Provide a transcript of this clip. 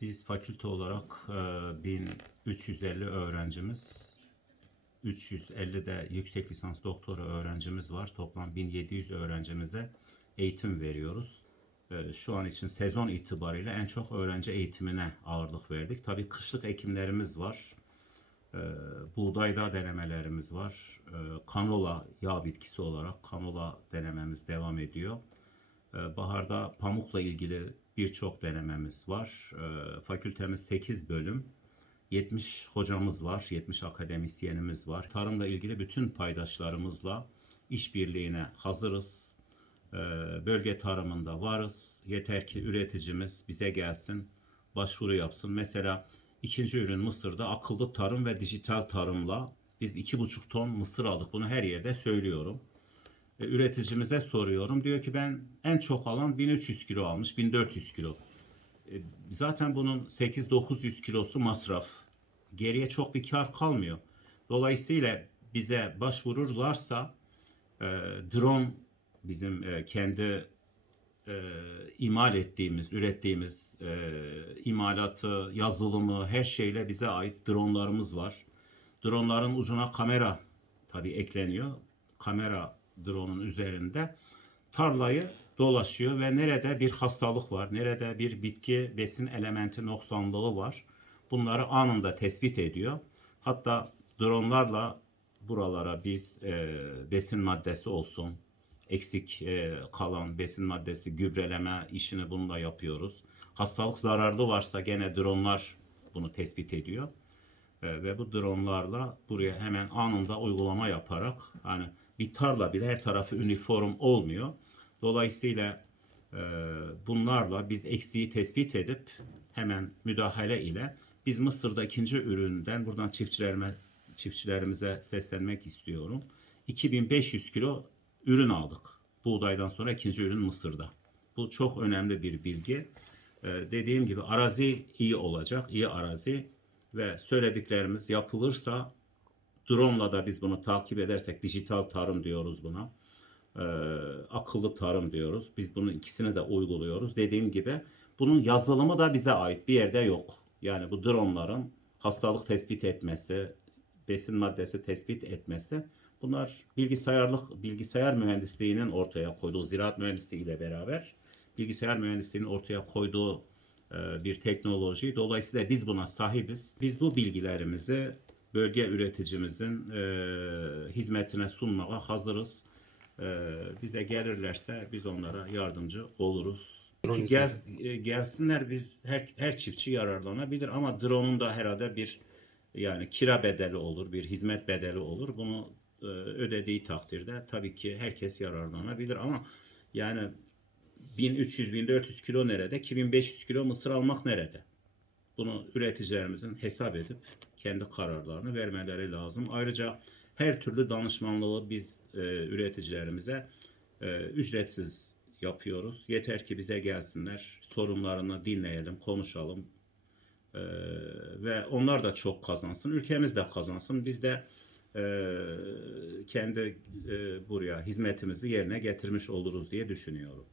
Biz fakülte olarak e, 1350 öğrencimiz, 350 de yüksek lisans doktora öğrencimiz var. Toplam 1700 öğrencimize eğitim veriyoruz. E, Şu an için sezon itibariyle en çok öğrenci eğitimine ağırlık verdik. Tabii kışlık ekimlerimiz var. E, Buğdayda denemelerimiz var. E, Kanola yağ bitkisi olarak kanola denememiz devam ediyor. Ee, Baharda pamukla ilgili birçok denememiz var. Ee, Fakültemiz 8 bölüm. 70 hocamız var, 70 akademisyenimiz var. Tarımla ilgili bütün paydaşlarımızla işbirliğine hazırız. Ee, Bölge tarımında varız. Yeter ki üreticimiz bize gelsin, başvuru yapsın. Mesela ikinci ürün Mısır'da akıllı tarım ve dijital tarımla biz 2,5 ton mısır aldık. Bunu her yerde söylüyorum. E, üreticimize soruyorum. Diyor ki ben en çok alan 1300 kilo almış, 1400 kilo. E, zaten bunun 8-900 kilosu masraf. Geriye çok bir kar kalmıyor. Dolayısıyla bize başvururlarsa e, drone bizim kendi imal ettiğimiz, ürettiğimiz imalatı, yazılımı, her şeyle bize ait dronlarımız var. Dronların ucuna kamera tabii ekleniyor. Kamera drone'un üzerinde tarlayı dolaşıyor ve nerede bir hastalık var, nerede bir bitki besin elementi noksanlığı var. Bunları anında tespit ediyor. Hatta dronlarla buralara biz e, besin maddesi olsun, eksik e, kalan besin maddesi gübreleme işini bununla yapıyoruz. Hastalık zararlı varsa gene dronlar bunu tespit ediyor. E, ve bu dronlarla buraya hemen anında uygulama yaparak hani bir tarla bile her tarafı üniform olmuyor. Dolayısıyla e, bunlarla biz eksiği tespit edip hemen müdahale ile biz Mısır'da ikinci üründen buradan çiftçilerime çiftçilerimize seslenmek istiyorum. 2500 kilo ürün aldık. Buğdaydan sonra ikinci ürün Mısır'da. Bu çok önemli bir bilgi. Ee, dediğim gibi arazi iyi olacak, iyi arazi ve söylediklerimiz yapılırsa drone'la da biz bunu takip edersek dijital tarım diyoruz buna. Ee, akıllı tarım diyoruz. Biz bunun ikisini de uyguluyoruz. Dediğim gibi bunun yazılımı da bize ait bir yerde yok. Yani bu dronların hastalık tespit etmesi, besin maddesi tespit etmesi bunlar bilgisayarlık bilgisayar mühendisliğinin ortaya koyduğu ziraat mühendisliği ile beraber bilgisayar mühendisliğinin ortaya koyduğu e, bir teknoloji. Dolayısıyla biz buna sahibiz. Biz bu bilgilerimizi bölge üreticimizin e, hizmetine sunmaya hazırız. E, bize gelirlerse biz onlara yardımcı oluruz. Drone Ki gel, e, gelsinler biz her, her çiftçi yararlanabilir ama drone'un da herhalde bir yani kira bedeli olur, bir hizmet bedeli olur. Bunu e, ödediği takdirde tabii ki herkes yararlanabilir ama yani 1300-1400 kilo nerede, 2500 kilo mısır almak nerede? Bunu üreticilerimizin hesap edip kendi kararlarını vermeleri lazım. Ayrıca her türlü danışmanlığı biz e, üreticilerimize e, ücretsiz yapıyoruz. Yeter ki bize gelsinler, sorunlarını dinleyelim, konuşalım. E, ve onlar da çok kazansın, ülkemiz de kazansın. Biz de e, kendi e, buraya hizmetimizi yerine getirmiş oluruz diye düşünüyorum.